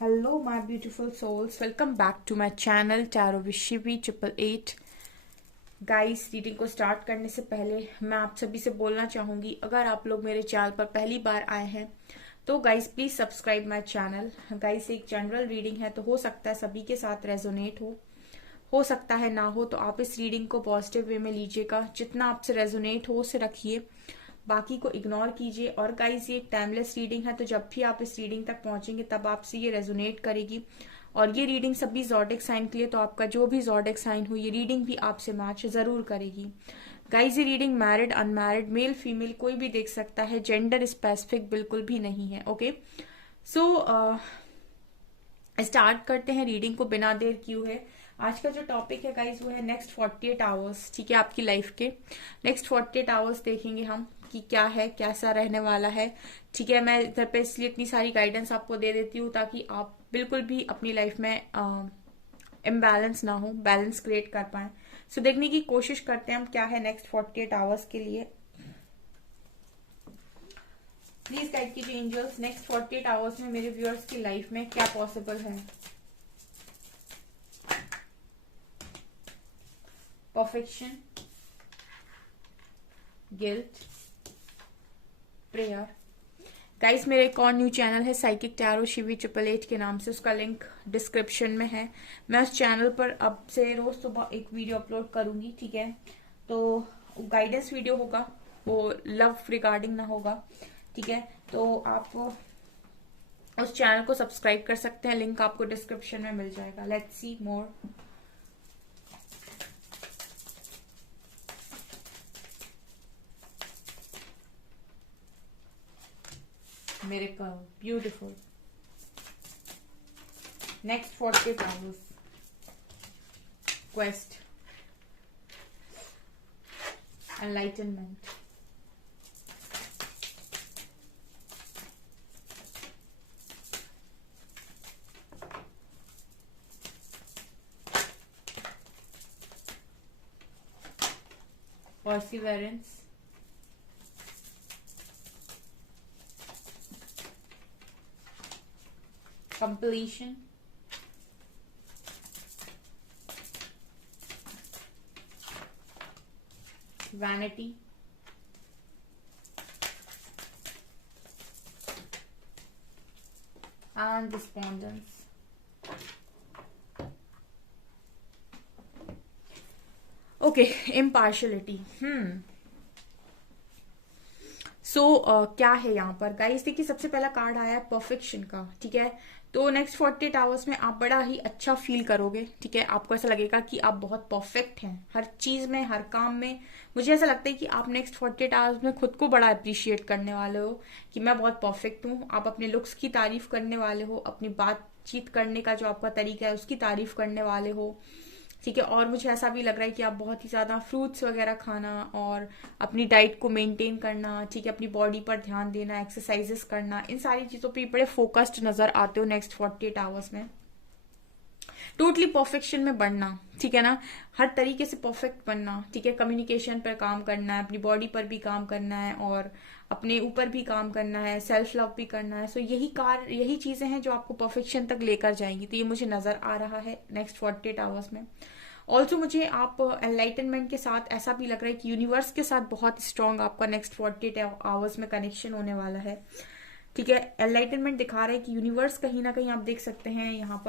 Hello, my beautiful souls. Welcome back to my channel Tarot with Shivi 888. Guys, reading को start करने से पहले मैं आप सभी से बोलना चाहूंगी, अगर आप लोग मेरे चैनल पर पहली बार आए हैं तो guys please subscribe my channel. Guys, एक जनरल रीडिंग है तो हो सकता है सभी के साथ रेजोनेट हो सकता है ना हो, तो आप इस रीडिंग को पॉजिटिव वे में लीजिएगा। जितना आपसे रेजोनेट हो उसे रखिए, बाकी को इग्नोर कीजिए। और गाइस, ये टाइमलेस रीडिंग है, तो जब भी आप इस रीडिंग तक पहुंचेंगे तब आपसे ये रेजोनेट करेगी। और ये रीडिंग सभी ज़ोडिक साइन के लिए, तो आपका जो भी ज़ोडिक साइन हो ये रीडिंग भी आपसे मैच जरूर करेगी। गाइस, ये reading married unmarried male female कोई भी देख सकता है, जेंडर स्पेसिफिक बिल्कुल भी नहीं है। ओके, सो स्टार्ट करते हैं रीडिंग को बिना देर किए हुए। आज का जो टॉपिक है गाइज वो है नेक्स्ट 48 आवर्स। ठीक है, आपकी लाइफ के नेक्स्ट 48 आवर्स देखेंगे हम कि क्या है, कैसा रहने वाला है। ठीक है, मैं इधर पे इसलिए इतनी सारी गाइडेंस आपको दे देती हूँ ताकि आप बिल्कुल भी अपनी लाइफ में इम्बैलेंस ना हो, बैलेंस क्रिएट कर पाए। सो देखने की कोशिश करते हैं हम क्या है नेक्स्ट 48 आवर्स के लिए। प्लीज गाइड कीजिए एंजल्स, नेक्स्ट 48 आवर्स में मेरे व्यूअर्स की लाइफ में क्या पॉसिबल है। Perfection, guilt, prayer. गाइस, मेरा एक और न्यू चैनल है साइकिक टैरो शिवी 888 के नाम से, उसका लिंक डिस्क्रिप्शन में है। मैं उस चैनल पर अब से रोज सुबह एक वीडियो अपलोड करूंगी। ठीक है, तो गाइडेंस वीडियो होगा, वो लव रिगार्डिंग ना होगा। ठीक है, तो आप उस चैनल को सब्सक्राइब कर सकते हैं, लिंक आपको डिस्क्रिप्शन में मिल जाएगा। Let's see more. Miracle, beautiful. Next 48 hours. Quest, enlightenment. Perseverance, completion, vanity, and despondence. Okay, impartiality. So क्या है यहाँ पर गाइस, देखिए सबसे पहला कार्ड आया है परफेक्शन का। ठीक है, तो नेक्स्ट 48 आवर्स में आप बड़ा ही अच्छा फील करोगे। ठीक है, आपको ऐसा लगेगा कि आप बहुत परफेक्ट हैं हर चीज में, हर काम में। मुझे ऐसा लगता है कि आप नेक्स्ट 48 आवर्स में खुद को बड़ा अप्रिशिएट करने वाले हो कि मैं बहुत परफेक्ट हूँ। आप अपने लुक्स की तारीफ करने वाले हो, अपनी बातचीत करने का जो आपका तरीका है उसकी तारीफ करने वाले हो। ठीक है, और मुझे ऐसा भी लग रहा है कि आप बहुत ही ज्यादा फ्रूट्स वगैरह खाना और अपनी डाइट को मेंटेन करना, ठीक है, अपनी बॉडी पर ध्यान देना, एक्सरसाइजेस करना, इन सारी चीजों पे बड़े फोकस्ड नजर आते हो नेक्स्ट 48 आवर्स में। टोटली परफेक्शन में बढ़ना, ठीक है ना, हर तरीके से परफेक्ट बनना। ठीक है, कम्युनिकेशन पर काम करना है, अपनी बॉडी पर भी काम करना है और अपने ऊपर भी काम करना है, सेल्फ लव भी करना है। सो यही चीजें हैं जो आपको परफेक्शन तक लेकर जाएंगी। तो ये मुझे नजर आ रहा है नेक्स्ट 48 आवर्स में। ऑल्सो मुझे आप एनलाइटनमेंट के साथ ऐसा भी लग रहा है कि यूनिवर्स के साथ बहुत स्ट्रांग आपका नेक्स्ट 48 आवर्स में कनेक्शन होने वाला है। ठीक है, एनलाइटनमेंट दिखा रहा है कि यूनिवर्स कहीं ना कहीं आप देख सकते हैं यहाँ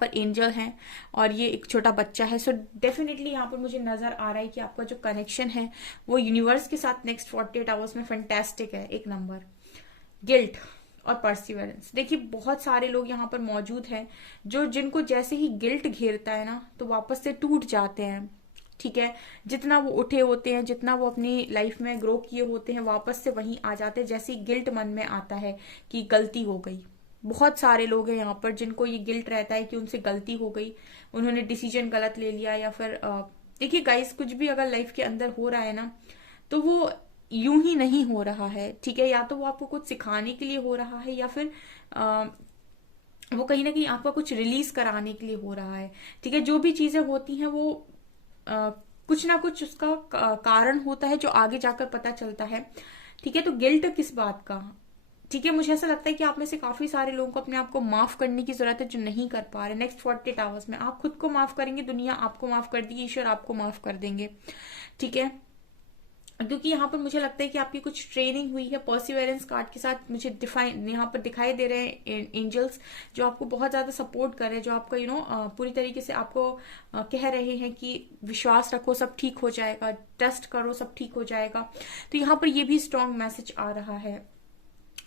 पर एंजल हैं और ये एक छोटा बच्चा है। सो डेफिनेटली यहाँ पर मुझे नजर आ रहा है कि आपका जो कनेक्शन है वो यूनिवर्स के साथ नेक्स्ट 48 आवर्स में फैंटास्टिक है, एक नंबर। गिल्ट और परसिवरेंस, देखिए बहुत सारे लोग यहाँ पर मौजूद हैं जो जिनको जैसे ही गिल्ट घेरता है ना तो वापस से टूट जाते हैं। ठीक है, जितना वो उठे होते हैं, जितना वो अपनी लाइफ में ग्रो किए होते हैं, वापस से वहीं आ जाते हैं जैसे ही गिल्ट मन में आता है कि गलती हो गई। बहुत सारे लोग हैं यहाँ पर जिनको ये गिल्ट रहता है कि उनसे गलती हो गई, उन्होंने डिसीजन गलत ले लिया, या फिर देखिए गाइस, कुछ भी अगर लाइफ के अंदर हो रहा है ना तो वो यूं ही नहीं हो रहा है। ठीक है, या तो वो आपको कुछ सिखाने के लिए हो रहा है या फिर वो कहीं ना कहीं आपका कुछ रिलीज कराने के लिए हो रहा है। ठीक है, जो भी चीजें होती हैं वो अ, कुछ ना कुछ उसका कारण होता है जो आगे जाकर पता चलता है। ठीक है, तो गिल्ट किस बात का, ठीक है, मुझे ऐसा लगता है कि आप में से काफी सारे लोगों को अपने आप को माफ करने की जरूरत है जो नहीं कर पा रहे। नेक्स्ट 48 आवर्स में आप खुद को माफ करेंगे, दुनिया आपको माफ कर देगी, ईश्वर आपको माफ कर देंगे। ठीक है, क्योंकि यहाँ पर मुझे लगता है कि आपकी कुछ ट्रेनिंग हुई है पर्सिवेरेंस कार्ड के साथ। मुझे डिफाइन यहाँ पर दिखाई दे रहे हैं एंजल्स जो आपको बहुत ज्यादा सपोर्ट कर रहे हैं, जो आपका पूरी तरीके से आपको कह रहे हैं कि विश्वास रखो, सब ठीक हो जाएगा, ट्रस्ट करो, सब ठीक हो जाएगा। तो यहाँ पर ये भी स्ट्रांग मैसेज आ रहा है।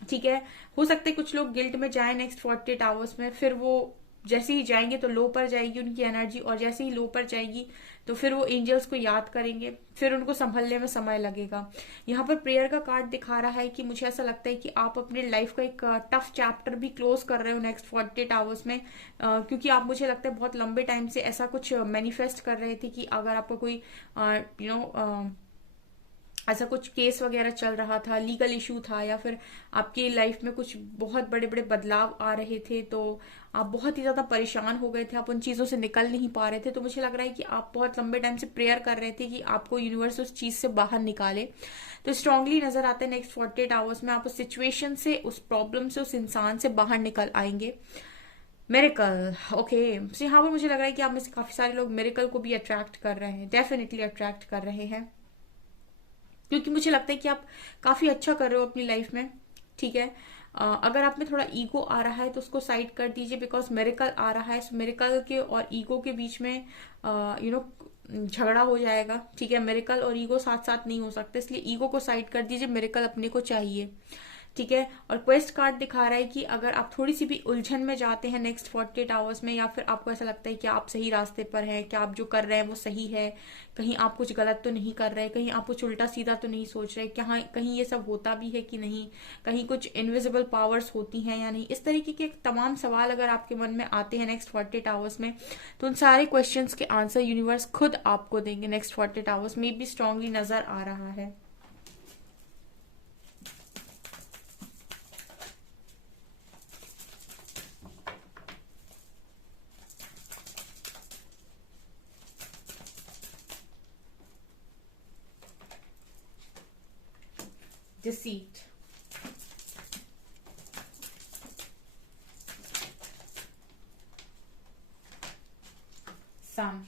ठीक है, हो सकता है कुछ लोग गिल्ट में जाए नेक्स्ट 48 आवर्स में, फिर वो जैसे ही जाएंगे तो लो पर जाएगी उनकी एनर्जी, और जैसे ही लो पर जाएगी तो फिर वो एंजल्स को याद करेंगे, फिर उनको संभलने में समय लगेगा। यहाँ पर प्रेयर का कार्ड दिखा रहा है कि मुझे ऐसा लगता है कि आप अपने लाइफ का एक टफ चैप्टर भी क्लोज कर रहे हो नेक्स्ट 48 आवर्स में, क्योंकि आप मुझे लगता है बहुत लंबे टाइम से ऐसा कुछ मैनिफेस्ट कर रहे थे कि अगर आपका कोई ऐसा कुछ केस वगैरह चल रहा था, लीगल इशू था, या फिर आपकी लाइफ में कुछ बहुत बड़े बड़े बदलाव आ रहे थे, तो आप बहुत ही ज्यादा परेशान हो गए थे, आप उन चीजों से निकल नहीं पा रहे थे। तो मुझे लग रहा है कि आप बहुत लंबे टाइम से प्रेयर कर रहे थे कि आपको यूनिवर्स उस चीज से बाहर निकाले। तो स्ट्रांगली नजर आता है नेक्स्ट 48 आवर्स में आप उस सिचुएशन से, उस प्रॉब्लम से, उस इंसान से बाहर निकल आएंगे। Miracle, okay. सो यहाँ पर मुझे लग रहा है कि आप में से काफी सारे लोग मेरेकल को भी अट्रैक्ट कर रहे हैं, डेफिनेटली अट्रैक्ट कर रहे हैं, क्योंकि मुझे लगता है कि आप काफी अच्छा कर रहे हो अपनी लाइफ में। ठीक है, अगर आप में थोड़ा ईगो आ रहा है तो उसको साइड कर दीजिए, बिकॉज मेरेकल आ रहा है। मेरेकल के और ईगो के बीच में झगड़ा हो जाएगा। ठीक है, मेरेकल और ईगो साथ साथ नहीं हो सकते, इसलिए ईगो को साइड कर दीजिए, मेरेकल अपने को चाहिए। ठीक है, और क्वेस्ट कार्ड दिखा रहा है कि अगर आप थोड़ी सी भी उलझन में जाते हैं नेक्स्ट 48 आवर्स में, या फिर आपको ऐसा लगता है कि आप सही रास्ते पर हैं, कि आप जो कर रहे हैं वो सही है, कहीं आप कुछ गलत तो नहीं कर रहे, कहीं आप कुछ उल्टा सीधा तो नहीं सोच रहे, कहीं ये सब होता भी है कि नहीं, कहीं कुछ इनविजिबल पावर्स होती हैं या नहीं, इस तरीके के तमाम सवाल अगर आपके मन में आते हैं नेक्स्ट 48 आवर्स में, तो उन सारे क्वेश्चन के आंसर यूनिवर्स खुद आपको देंगे नेक्स्ट 48 आवर्स में, भी स्ट्रांगली नजर आ रहा है। Deceit, Sun,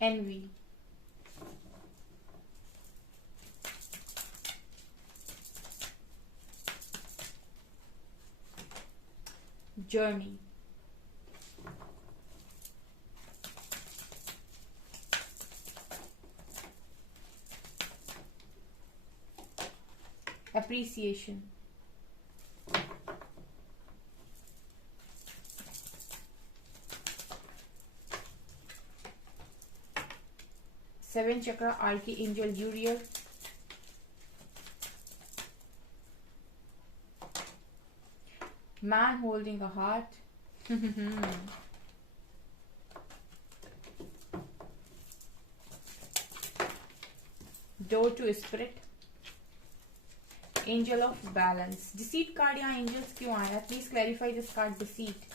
Envy, Journey, Appreciation, Seven Chakra Archangel Uriel, Man holding a heart, Door to Spirit, Angel of Balance। Deceit card यहाँ एंजल्स क्यों आ रहा है? Please clarify this card, deceit.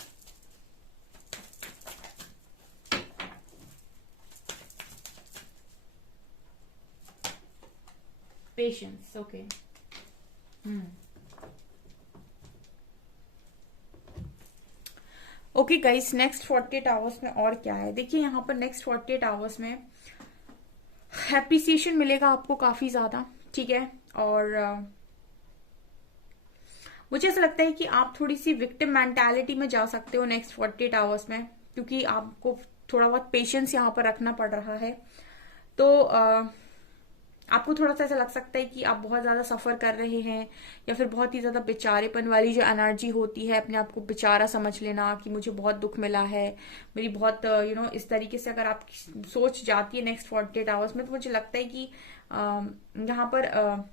Patience, okay. Okay guys, next 48 hours में और क्या है देखिए। यहाँ पर नेक्स्ट 48 आवर्स में एप्रिसिएशन मिलेगा आपको काफी ज्यादा। ठीक है, और मुझे ऐसा लगता है कि आप थोड़ी सी विक्टिम मेंटालिटी में जा सकते हो नेक्स्ट 48 आवर्स में, क्योंकि आपको थोड़ा बहुत पेशेंस यहाँ पर रखना पड़ रहा है। तो आपको थोड़ा सा ऐसा लग सकता है कि आप बहुत ज्यादा सफर कर रहे हैं, या फिर बहुत ही ज्यादा बेचारेपन वाली जो एनर्जी होती है, अपने आप को बेचारा समझ लेना कि मुझे बहुत दुख मिला है, मेरी बहुत इस तरीके से अगर आप सोच जाती है नेक्स्ट 48 आवर्स में, तो मुझे लगता है कि यहाँ पर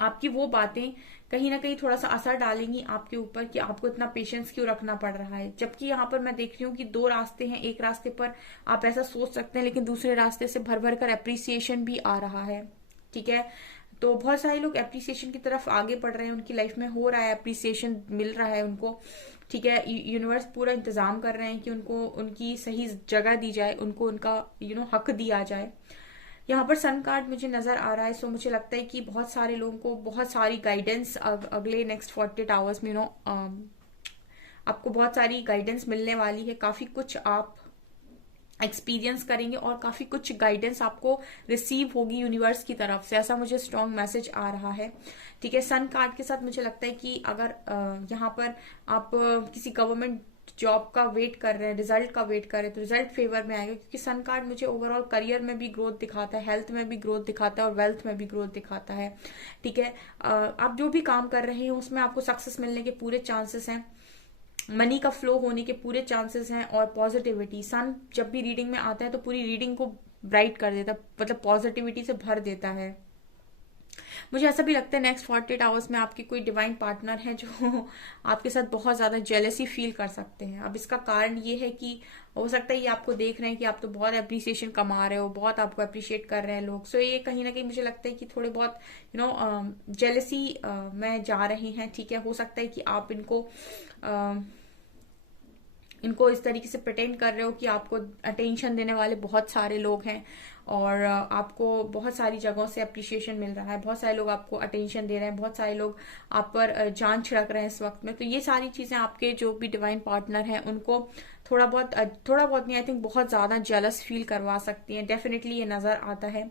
आपकी वो बातें कहीं ना कहीं थोड़ा सा असर डालेंगी आपके ऊपर कि आपको इतना पेशेंस क्यों रखना पड़ रहा है। जबकि यहाँ पर मैं देख रही हूँ कि दो रास्ते हैं, एक रास्ते पर आप ऐसा सोच सकते हैं, लेकिन दूसरे रास्ते से भर भर कर एप्रिसिएशन भी आ रहा है। ठीक है, तो बहुत सारे लोग एप्रिसिएशन की तरफ आगे बढ़ रहे हैं, उनकी लाइफ में हो रहा है, एप्रिसिएशन मिल रहा है उनको। ठीक है, यूनिवर्स पूरा इंतजाम कर रहे हैं कि उनको उनकी सही जगह दी जाए, उनको उनका हक दिया जाए। यहाँ पर सन कार्ड मुझे नजर आ रहा है, सो मुझे लगता है कि बहुत सारे लोगों को बहुत सारी गाइडेंस अगले नेक्स्ट 48 आवर्स में आपको बहुत सारी गाइडेंस मिलने वाली है। काफी कुछ आप एक्सपीरियंस करेंगे और काफी कुछ गाइडेंस आपको रिसीव होगी यूनिवर्स की तरफ से, ऐसा मुझे स्ट्रॉन्ग मैसेज आ रहा है। ठीक है, सन कार्ड के साथ मुझे लगता है कि अगर यहाँ पर आप किसी गवर्नमेंट जॉब का वेट कर रहे हैं, रिजल्ट का वेट कर रहे हैं, तो रिजल्ट फेवर में आएगा, क्योंकि सन कार्ड मुझे ओवरऑल करियर में भी ग्रोथ दिखाता है, हेल्थ में भी ग्रोथ दिखाता है और वेल्थ में भी ग्रोथ दिखाता है। ठीक है, आप जो भी काम कर रहे हैं उसमें आपको सक्सेस मिलने के पूरे चांसेस हैं, मनी का फ्लो होने के पूरे चांसेस हैं, और पॉजिटिविटी, सन जब भी रीडिंग में आता है तो पूरी रीडिंग को ब्राइट कर देता है, मतलब पॉजिटिविटी से भर देता है। मुझे ऐसा भी लगता है नेक्स्ट 48 आवर्स में आपके कोई डिवाइन पार्टनर है जो आपके साथ बहुत ज्यादा जेलसी फील कर सकते हैं। अब इसका कारण ये है कि हो सकता है ये आपको देख रहे हैं कि आप तो बहुत अप्रिसिएशन कमा रहे हो, बहुत आपको अप्रिशिएट कर रहे हैं लोग, सो ये कहीं ना कहीं मुझे लगता है कि थोड़े बहुत जेलसी में जा रहे हैं। ठीक है, हो सकता है कि आप इनको इस तरीके से प्रिटेंड कर रहे हो कि आपको अटेंशन देने वाले बहुत सारे लोग हैं और आपको बहुत सारी जगहों से अप्रिशिएशन मिल रहा है, बहुत सारे लोग आपको अटेंशन दे रहे हैं, बहुत सारे लोग आप पर जान छिड़क रहे हैं इस वक्त में। तो ये सारी चीजें आपके जो भी डिवाइन पार्टनर हैं उनको थोड़ा बहुत नहीं, आई थिंक बहुत ज्यादा जेलस फील करवा सकती हैं। डेफिनेटली ये नजर आता है।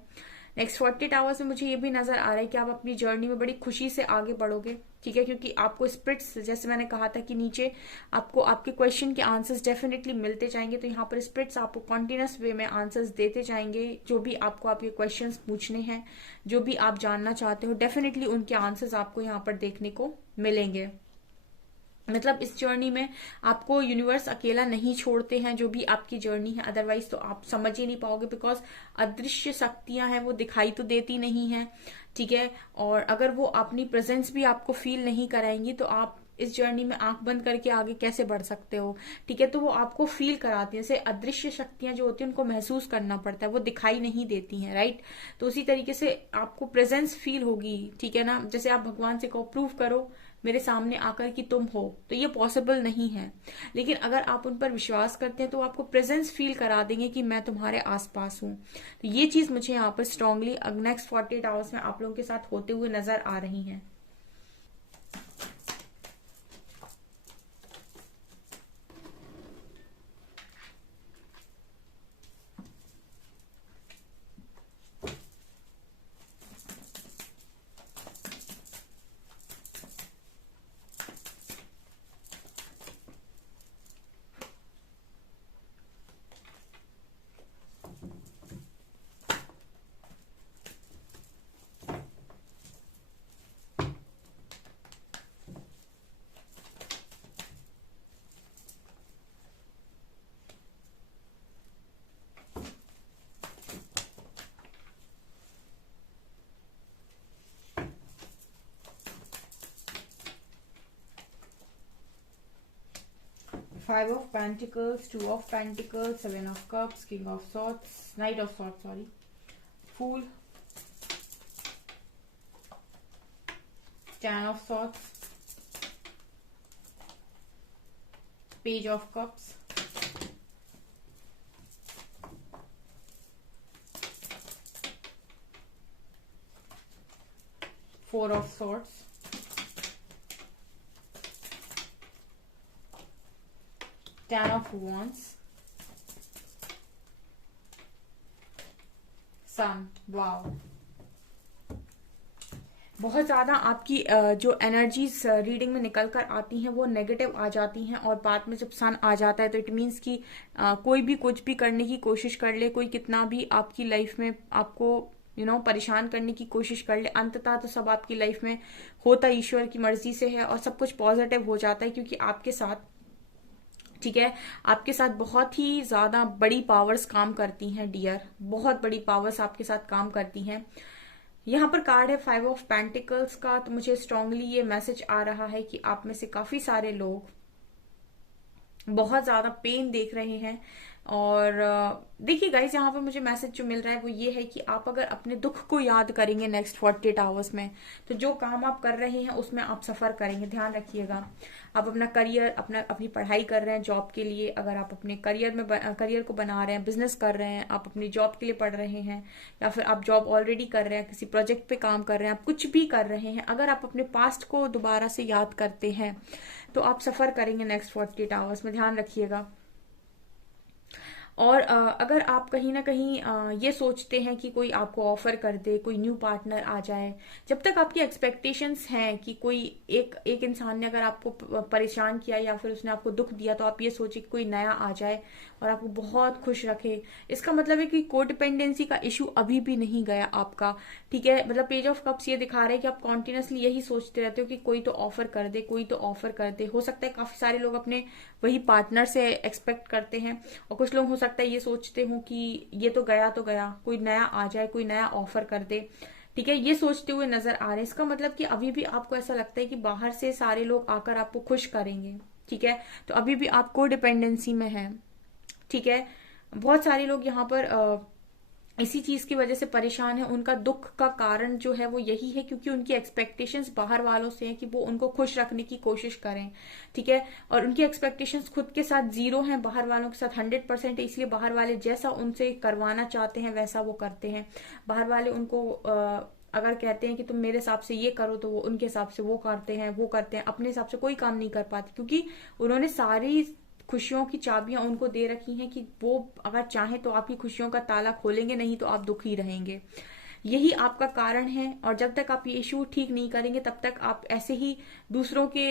नेक्स्ट 48 आवर्स में मुझे ये भी नजर आ रहा है कि आप अपनी जर्नी में बड़ी खुशी से आगे बढ़ोगे। ठीक है, क्योंकि आपको स्पिरिट्स, जैसे मैंने कहा था कि नीचे आपको आपके क्वेश्चन के आंसर्स डेफिनेटली मिलते जाएंगे, तो यहाँ पर स्पिरिट्स आपको कॉन्टिन्यूस वे में आंसर्स देते जाएंगे। जो भी आपको आपके क्वेश्चंस पूछने हैं, जो भी आप जानना चाहते हो, डेफिनेटली उनके आंसर्स आपको यहाँ पर देखने को मिलेंगे। मतलब इस जर्नी में आपको यूनिवर्स अकेला नहीं छोड़ते हैं, जो भी आपकी जर्नी है, अदरवाइज तो आप समझ ही नहीं पाओगे, बिकॉज अदृश्य शक्तियां हैं वो दिखाई तो देती नहीं है। ठीक है, और अगर वो अपनी प्रेजेंस भी आपको फील नहीं कराएंगी तो आप इस जर्नी में आंख बंद करके आगे कैसे बढ़ सकते हो। ठीक है, तो वो आपको फील कराती है, जैसे अदृश्य शक्तियां जो होती है उनको महसूस करना पड़ता है, वो दिखाई नहीं देती हैं, राइट। तो उसी तरीके से आपको प्रेजेंस फील होगी। ठीक है ना, जैसे आप भगवान से कहो प्रूव करो मेरे सामने आकर कि तुम हो, तो ये पॉसिबल नहीं है, लेकिन अगर आप उन पर विश्वास करते हैं तो आपको प्रेजेंस फील करा देंगे कि मैं तुम्हारे आसपास हूं। तो ये चीज मुझे यहाँ पर स्ट्रांगली नेक्स्ट 48 आवर्स में आप लोगों के साथ होते हुए नजर आ रही है। Five of Pentacles, Two of Pentacles, Seven of Cups, King of Swords, Knight of Swords, sorry, Fool, Ten of Swords, Page of Cups, Four of Swords, Ten of Wands, Sun. Wow, बहुत ज्यादा आपकी जो energies reading में निकल कर आती हैं वो नेगेटिव आ जाती हैं, और बाद में जब सन आ जाता है तो इट मीन्स कि कोई भी कुछ भी करने की कोशिश कर ले, कोई कितना भी आपकी लाइफ में आपको परेशान करने की कोशिश कर ले, अंततः तो सब आपकी लाइफ में होता ईश्वर की मर्जी से है और सब कुछ पॉजिटिव हो जाता है, क्योंकि आपके साथ, ठीक है, आपके साथ बहुत ही ज्यादा बड़ी पावर्स काम करती हैं डियर, बहुत बड़ी पावर्स आपके साथ काम करती हैं। यहाँ पर कार्ड है 5 ऑफ पेंटिकल्स का, तो मुझे स्ट्रांगली ये मैसेज आ रहा है कि आप में से काफी सारे लोग बहुत ज्यादा पेन देख रहे हैं, और देखिए गाइस, यहाँ पर मुझे मैसेज जो मिल रहा है वो ये है कि आप अगर अपने दुख को याद करेंगे नेक्स्ट 48 आवर्स में, तो जो काम आप कर रहे हैं उसमें आप सफर करेंगे। ध्यान रखिएगा, आप अपना करियर, अपनी पढ़ाई कर रहे हैं जॉब के लिए, अगर आप अपने करियर को बना रहे हैं, बिजनेस कर रहे हैं, आप अपनी जॉब के लिए पढ़ रहे हैं, या फिर आप जॉब ऑलरेडी कर रहे हैं, किसी प्रोजेक्ट पे काम कर रहे हैं, आप कुछ भी कर रहे हैं, अगर आप अपने पास्ट को दोबारा से याद करते हैं तो आप सफर करेंगे नेक्स्ट 48 आवर्स में। ध्यान रखिएगा। और अगर आप कहीं ना कहीं ये सोचते हैं कि कोई आपको ऑफर कर दे, कोई न्यू पार्टनर आ जाए, जब तक आपकी एक्सपेक्टेशंस हैं कि कोई एक इंसान ने अगर आपको परेशान किया या फिर उसने आपको दुख दिया, तो आप ये सोचिए कि कोई नया आ जाए और आपको बहुत खुश रखे। इसका मतलब है कि कोडिपेंडेंसी का इशू अभी भी नहीं गया आपका, ठीक है। मतलब पेज ऑफ कप्स ये दिखा रहे हैं कि आप कॉन्टिन्यूसली यही सोचते रहते हो कि कोई तो ऑफर कर दे, कोई तो ऑफर कर दे। हो सकता है काफी सारे लोग अपने वही पार्टनर से एक्सपेक्ट करते हैं, और कुछ लोग हो सकता है ये सोचते हो कि ये तो गया, कोई नया आ जाए, कोई नया ऑफर कर दे, ठीक है। ये सोचते हुए नजर आ रहे हैं। इसका मतलब कि अभी भी आपको ऐसा लगता है कि बाहर से सारे लोग आकर आपको खुश करेंगे, ठीक है। तो अभी भी आप कोडिपेंडेंसी में है, ठीक है। बहुत सारे लोग यहाँ पर इसी चीज की वजह से परेशान है। उनका दुख का कारण जो है वो यही है क्योंकि उनकी एक्सपेक्टेशंस बाहर वालों से हैं कि वो उनको खुश रखने की कोशिश करें, ठीक है। और उनकी एक्सपेक्टेशंस खुद के साथ 0 हैं, बाहर वालों के साथ 100% है। इसलिए बाहर वाले जैसा उनसे करवाना चाहते हैं वैसा वो करते हैं। बाहर वाले उनको अगर कहते हैं कि तुम मेरे हिसाब से ये करो, तो वो उनके हिसाब से वो करते हैं। अपने हिसाब से कोई काम नहीं कर पाते, क्योंकि उन्होंने सारी खुशियों की चाबियां उनको दे रखी हैं कि वो अगर चाहें तो आपकी खुशियों का ताला खोलेंगे, नहीं तो आप दुखी रहेंगे। यही आपका कारण है। और जब तक आप ये इशू ठीक नहीं करेंगे, तब तक आप ऐसे ही दूसरों के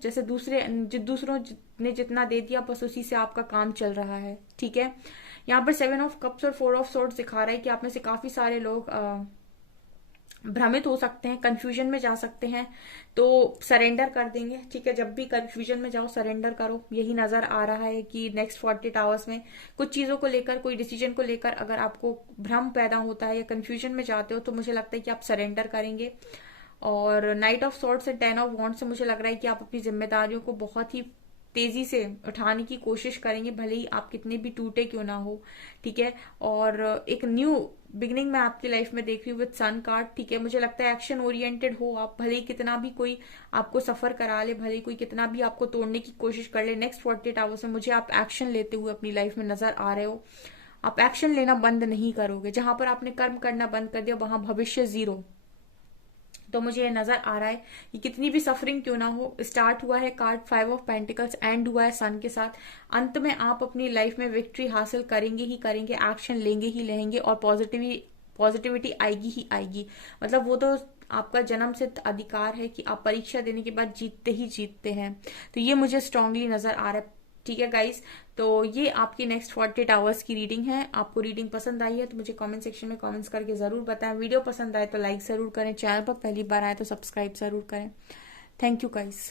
जैसे दूसरों ने जितना दे दिया, बस उसी से आपका काम चल रहा है, ठीक है। यहाँ पर 7 ऑफ कप्स और 4 ऑफ सोर्ड्स दिखा रहा है कि आप में से काफी सारे लोग भ्रमित हो सकते हैं, कंफ्यूजन में जा सकते हैं, तो सरेंडर कर देंगे, ठीक है। जब भी कंफ्यूजन में जाओ सरेंडर करो। यही नजर आ रहा है कि नेक्स्ट 48 आवर्स में कुछ चीजों को लेकर, कोई डिसीजन को लेकर अगर आपको भ्रम पैदा होता है या कंफ्यूजन में जाते हो, तो मुझे लगता है कि आप सरेंडर करेंगे। और नाइट ऑफ सॉर्ड्स और 10 ऑफ वॉन्ड्स से मुझे लग रहा है कि आप अपनी जिम्मेदारियों को बहुत ही तेजी से उठाने की कोशिश करेंगे, भले ही आप कितने भी टूटे क्यों ना हो, ठीक है। और एक न्यू बिगनिंग मैं आपकी लाइफ में देख रही हूँ विद सन कार्ड, ठीक है। मुझे लगता है एक्शन ओरिएंटेड हो आप, भले ही कितना भी कोई आपको सफर करा ले, भले ही कोई कितना भी आपको तोड़ने की कोशिश कर ले, नेक्स्ट 48 आवर्स में मुझे आप एक्शन लेते हुए अपनी लाइफ में नजर आ रहे हो। आप एक्शन लेना बंद नहीं करोगे। जहां पर आपने कर्म करना बंद कर दिया, वहां भविष्य 0। तो मुझे ये नजर आ रहा है कि कितनी भी सफरिंग क्यों ना हो, स्टार्ट हुआ है कार्ड 5 ऑफ पेंटिकल्स, एंड हुआ है सन के साथ। अंत में आप अपनी लाइफ में विक्ट्री हासिल करेंगे ही करेंगे, एक्शन लेंगे ही लेंगे, और पॉजिटिविटी आएगी ही आएगी। मतलब वो तो आपका जन्म सिद्ध अधिकार है कि आप परीक्षा देने के बाद जीतते ही जीतते हैं। तो ये मुझे स्ट्रांगली नजर आ रहा है, ठीक है गाइस। तो ये आपकी नेक्स्ट 48 आवर्स की रीडिंग है। आपको रीडिंग पसंद आई है तो मुझे कमेंट सेक्शन में कमेंट्स करके जरूर बताएं। वीडियो पसंद आए तो लाइक जरूर करें, चैनल पर पहली बार आए तो सब्सक्राइब जरूर करें। Thank you guys.